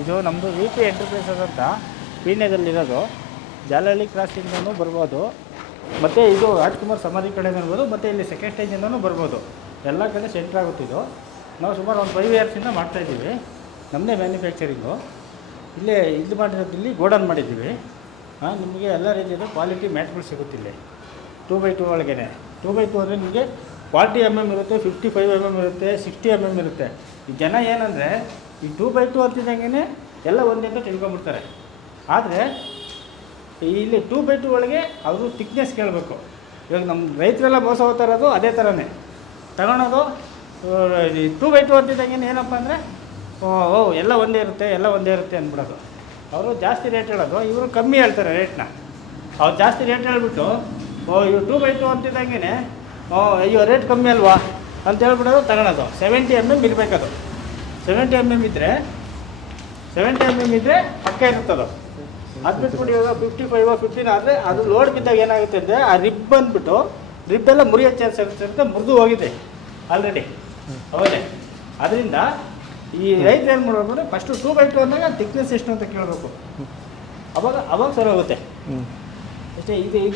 ಇದು ನಮ್ಮದು V P enterprises ಅಂತ ಪೀಣ್ಯದಲ್ಲಿರೋದು, ಜಾಲಹಳ್ಳಿ ಕ್ರಾಸಿಂದನೂ ಬರ್ಬೋದು, ಮತ್ತು ಇದು ರಾಜ್ಕುಮಾರ್ ಸಮಾಧಿ ಕಡೆ ಬರ್ಬೋದು, ಮತ್ತು ಇಲ್ಲಿ ಸೆಕೆಂಡ್ ಸ್ಟೇಜಿಂದನೂ ಬರ್ಬೋದು. ಎಲ್ಲ ಕಡೆ ಸೆಂಟ್ರ್ ಆಗುತ್ತಿದ್ದು. ನಾವು ಸುಮಾರು ಒಂದು 5 ಇಯರ್ಸಿಂದ ಮಾಡ್ತಾಯಿದ್ದೀವಿ. ನಮ್ಮದೇ ಮ್ಯಾನುಫ್ಯಾಕ್ಚರಿಂಗು. ಇಲ್ಲೇ ಇದು ಮಾಡಿರೋದು, ಇಲ್ಲಿ ಗೋಡನ್ ಮಾಡಿದ್ದೀವಿ. ನಿಮಗೆ ಎಲ್ಲ ರೀತಿಯದು ಕ್ವಾಲಿಟಿ ಮ್ಯಾಟ್ಗಳು ಸಿಗುತ್ತಿಲ್ಲಿ 2x2 ಒಳಗೇ. 2x2 ಅಂದರೆ ನಿಮಗೆ 40 mm ಇರುತ್ತೆ, 55 mm ಇರುತ್ತೆ, 60 mm ಇರುತ್ತೆ. ಈ ಜನ ಏನಂದರೆ ಈ 2x2 ಅಂತಿದ್ದಂಗೆ ಎಲ್ಲ ಒಂದೇ ಅಂತ ತಿಳ್ಕೊಂಬಿಡ್ತಾರೆ. ಆದರೆ ಇಲ್ಲಿ 2x2 ಒಳಗೆ ಅವರು ಥಿಕ್ನೆಸ್ ಕೇಳಬೇಕು. ಇವಾಗ ನಮ್ಮ ರೈತರೆಲ್ಲ ಮೋಸ ಹೋಗ್ತಾ ಇರೋದು ಅದೇ ಥರನೇ. ತಗೊಳೋದು 2x2 ಅಂತಿದ್ದಂಗೆ ಏನಪ್ಪ ಅಂದರೆ ಎಲ್ಲ ಒಂದೇ ಇರುತ್ತೆ, ಎಲ್ಲ ಒಂದೇ ಇರುತ್ತೆ ಅಂದ್ಬಿಡೋದು. ಅವರು ಜಾಸ್ತಿ ರೇಟ್ ಹೇಳೋದು, ಇವರು ಕಮ್ಮಿ ಹೇಳ್ತಾರೆ ರೇಟ್ನ. ಅವ್ರು ಜಾಸ್ತಿ ರೇಟ್ ಹೇಳ್ಬಿಟ್ಟು ಇವು 2x2 ಅಂತಿದ್ದಂಗೆ ಅಯ್ಯೋ ರೇಟ್ ಕಮ್ಮಿ ಅಲ್ವಾ ಅಂತ ಹೇಳ್ಬಿಡೋದು, ತಗೊಳೋದು. 70 mm ಇರಬೇಕದು. 70 mm ಇದ್ದರೆ ಪಕ್ಕ ಇರುತ್ತದು. ಅದು ಬಿಟ್ಬಿಟ್ಟು ಇವಾಗ 55 15 ಆದರೆ ಅದು ಲೋಡ್ ಬಿದ್ದಾಗ ಏನಾಗುತ್ತೆ ಅಂದರೆ ಆ ರಿಬ್ ಬಂದುಬಿಟ್ಟು ರಿಬ್ಬೆಲ್ಲ ಮುರಿಯೋ ಚಾನ್ಸ್ ಇರುತ್ತೆ, ಮುರಿದು ಹೋಗಿದೆ ಆಲ್ರೆಡಿ. ಹೌದೇ? ಅದರಿಂದ ಈ ರೈತರು ಏನು ಮಾಡ್ಬೇಕು, ಫಸ್ಟು 2x2 ಅಂದಾಗ ಥಿಕ್ನೆಸ್ ಎಷ್ಟು ಅಂತ ಕೇಳಬೇಕು. ಅವಾಗ ಸರಿ ಹೋಗುತ್ತೆ ಅಷ್ಟೇ. ಇದು